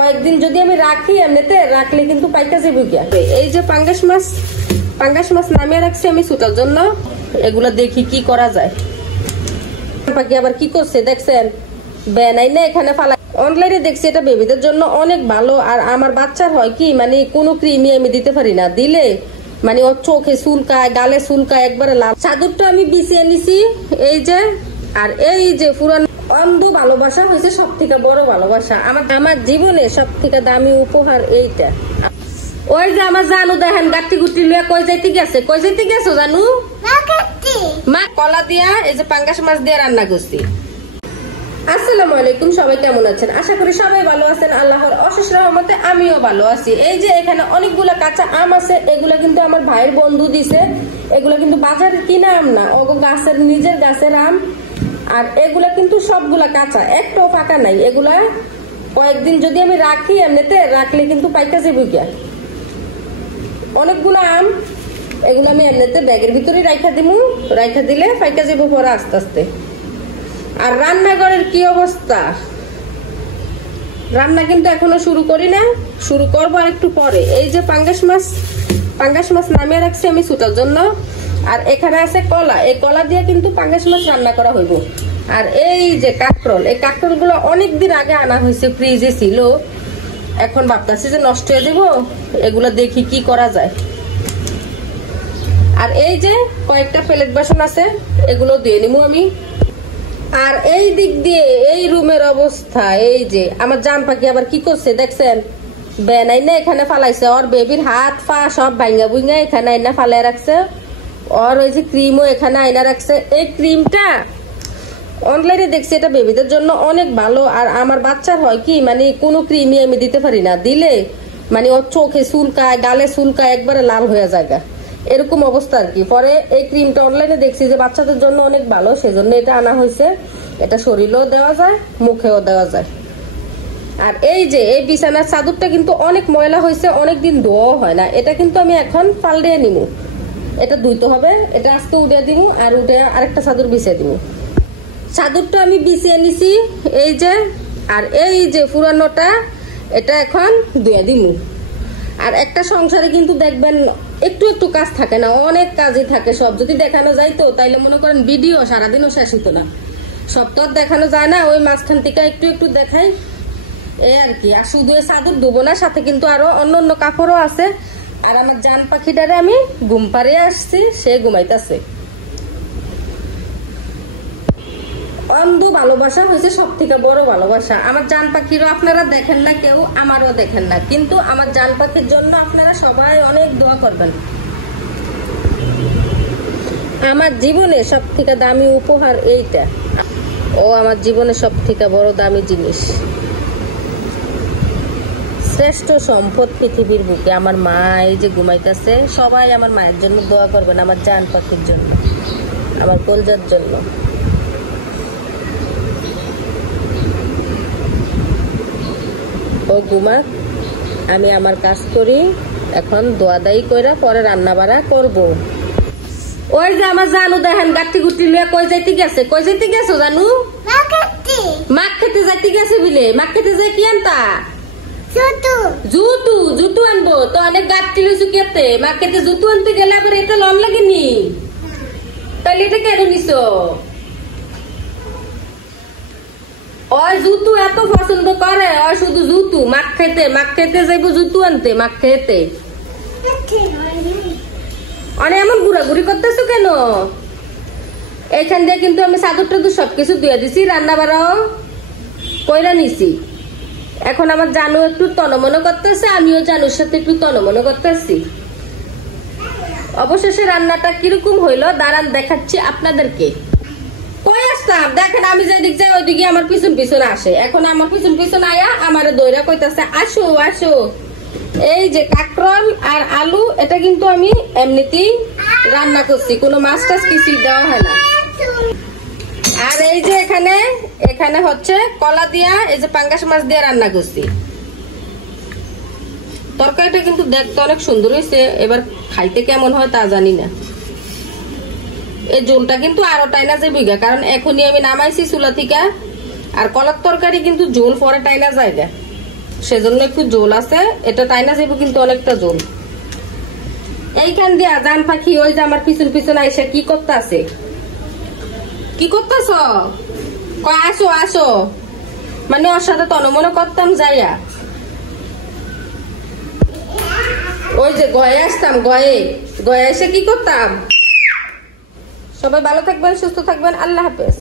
কয়েকদিন যদি আমি রাখি এমনিতে রাখলে কিন্তু পাইকা যাবে গিয়া। এই যে পাঙ্গাস মাছ নামিয়ে রাখছি আমি ছুটার জন্য। এগুলা দেখি কি করা যায়। পাখি আবার কি করছে দেখছেন, বেনাই না এখানে ফালা। অনলাইনে দেখছি এটা বেবিদের জন্য অনেক ভালো। আর আমার বাচ্চার হয় কি মানে কোনো ক্রিমই আমি দিতে পারি না, দিলে মানে ওর চোখে চুলকায়, গালে চুলকায়, একবারে লাল। চাদরটা আমি বিছিয়ে নিছি এই যে। আর এই যে পুরান অন্ধ ভালোবাসা হয়েছে সব থেকে বড় ভালোবাসা। আমার জীবনে সব থেকে দামি উপহার এইটা। ওই যে আমার জানু দেখেন গাটি গুটি লিয়া কই যাইতে গেছো জানু? মা কলা দিয়া এই যে পাঙ্গাস মাছ দিয়ে রান্না করছি। আসসালামু আলাইকুম, সবাই কেমন আছেন? আশা করি সবাই ভালো আছেন। আল্লাহর অশেষ রহমতে আমিও ভালো আছি। এই যে এখানে অনেকগুলো কাঁচা আম আছে, এগুলা কিন্তু আমার ভাইয়ের বন্ধু দিছে। এগুলা কিন্তু বাজারে কিনা আম না, ও গাছের নিজের গাছের আম। আর এগুলা কিন্তু সবগুলা কাঁচা, একটাও পাকা নাই। এগুলা কয়েকদিন যদি আমি রাখি এমনিতে রাখলে কিন্তু পাইকা যাবে গিয়া। অনেকগুলো আম, এগুলো আমি এমনিতে ব্যাগের ভিতরে রাইখা দিলে পাইকা যাবো পরে আস্তে আস্তে। আর রান্নাঘরের কি অবস্থা, রান্না কিন্তু এখনো শুরু করি না, শুরু করবো আর একটু পরে। এই যে পাঙ্গাস মাছ নামিয়ে রাখছি আমি ছুটার জন্য। আর এখানে আছে কলা, এই কলা দিয়ে কিন্তু পাঙ্গাস মাছ রান্না করা হইব। আর এই যে কাঁকরোল, এই কাঁকরোল গুলো অনেকদিন আগে আনা হয়েছে, ফ্রিজে ছিল। এখন ভাবতেছি যে নষ্ট হয়ে যাবো, এগুলো দেখি কি করা যায়। আর এই যে কয়েকটা প্লেট বাসন আছে, এগুলো দিয়ে নিবো আমি। আর এই দিক দিয়ে এই রুমের অবস্থা, এই যে আমার জান পাখি আবার কি করছে দেখছেন, বেনাই না এখানে ফালাইছে। ওর বেবির হাত পা সব ভাঙ্গা ভুঙ্গা এখানে আইনা ফালাই রাখছে। ওর ওই যে ক্রিমও এখানে আইনা রাখছে। এই ক্রিমটা অনলাইনে দেখছি এটা বেবিদের জন্য অনেক ভালো। আর আমার বাচ্চার হয় কি মানে কোনো ক্রিমই আমি দিতে পারি না, দিলে মানে ওর চোখে চুলকায়, গালে চুলকায়, একবারে লাল হয়ে যায়, এরকম অবস্থা আর কি। পরে এই ক্রিমটা অনলাইনে দেখছি যে বাচ্চাদের জন্য অনেক ভালো, সেজন্য এটা আনা হয়েছে। এটা শরীরেও দেওয়া যায়, মুখেও দেওয়া যায়। আর এই যে এই বিছানার চাদরটা কিন্তু অনেক ময়লা হয়েছে, অনেকদিন ধোয়াও হয় না। এটা কিন্তু আমি এখন পাল্টিয়ে নিব, এটা ধুইতে হবে। এটা আজকে উঠে দিব, আর উঠে আরেকটা চাদর বিছিয়ে দিব। চাদরটা আমি বিছিয়ে নিছি এই যে। আর এই যে পুরানোটা এটা এখন ধুয়ে দিব। আর একটা সংসারে কিন্তু দেখবেন একটু একটু কাজ থাকে না, অনেক কাজই থাকে। সব যদি দেখানো যায় তো তাইলে মনে করেন ভিডিও সারাদিনও শেষ হতো না। সব তো দেখানো যায় না, ওই মাঝখান থেকে একটু একটু দেখাই এই আর কি। আর শুধু চাদর ধুবো না, সাথে কিন্তু আরো অন্য কাপড়ও আছে। আর আমার জান পাখিটারে আমি ঘুম পাড়িয়ে আসছি, সে ঘুমাইতেছে। অন্ধ ভালোবাসা হয়েছে সব থেকে বড় ভালোবাসা। আমার জান পাখিরও আপনারা দেখেন না কেউ, আমারও দেখেন না, কিন্তু আমার জান পাখির জন্য আপনারা সবাই অনেক দোয়া করবেন। আমার জীবনে সব থেকে দামি উপহার এইটা। ও আমার জীবনে সব থেকে বড় দামি জিনিস, শ্রেষ্ঠ সম্পদ পৃথিবীর বুকে। আমার মা এই যে ঘুমাইতেছে, সবাই আমার মায়ের জন্য দোয়া করবেন, আমার জান পাখির জন্য, আমার কলজার জন্য। ও ঘুমা, আমি আমার কাজ করি এখন, দোয়া দায়ী কইরা পরে রান্না বাড়া করবো। ওই যে আমার জানু দেখেন গাটি গুটি লিয়া কই যাইতে গেছো জানু? মাক খেতে যাইতে গেছে বিলে। মাক খেতে যাই কি আনতা? জুতু আনবো তো। অনেক গাটি লইছু কেতে, মাক খেতে জুতু আনতে গেলে আবার এটা লন লাগেনি, তাইলে এটা কেন নিছো? ওই জুতু এত পছন্দ করে, ওই শুধু জুতু। মাক খেতে যাইবো জুতু আনতে, মাক খেতে। অনেক এমন ঘুরাঘুরি করতেছো কেন? এইখান দিয়ে কিন্তু আমি চাদর টাদর সবকিছু ধুয়ে দিছি, রান্না বাড়াও কইরা নিছি। এখন আমার জানু একটু তনমনে করতেছে, আমিও জানুর সাথে একটু তনমনে করতেছি। অবশেষে রান্নাটা কিরকম হইলো দাঁড়ান দেখাচ্ছি আপনাদেরকে। কই আসতাম দেখেন, আমি যেদিক যাই ওইদিকে আমার পিছন পিছন আসে। এখন আমার পিছন আয়া আমারে দইরা কইতাছে আসো আসো। এই যে কাঁকরোল আর আলু, এটা কিন্তু আমি এমনিতেই রান্না করছি, কোনো মাছ টাছ কিছুই দেওয়া হয় না। আর এই যে এখানে হচ্ছে কলা দিয়া এই যে পাঙ্গাস মাছ দিয়ে রান্না করছি। তরকারিটা কিন্তু দেখতে অনেক সুন্দর হয়েছে, এবার খাইতে কেমন হয় তা জানি না। এই ঝোলটা কিন্তু আরো টাইনা যাবে, কারণ এখনই আমি নামাইছি চুলা থেকে। আর কলার তরকারি কিন্তু ঝোল পরে টাইনা জায়গা, সেজন্য একটু জোল আছে, এটা তাই না যাবো কিন্তু অনেকটা জোল। এইখান দিয়া জান পাখি ওই যে আমার পিছন পিছন আইসা কি করতে আছে, কি করতেছ? কয় আসো আসো, মানে ওর সাথে তনমনে করতাম যাইয়া, ওই যে গয়ে আসতাম, গয়ে গয়ে এসে কি করতাম। সবাই ভালো থাকবেন, সুস্থ থাকবেন, আল্লাহ হাফেজ।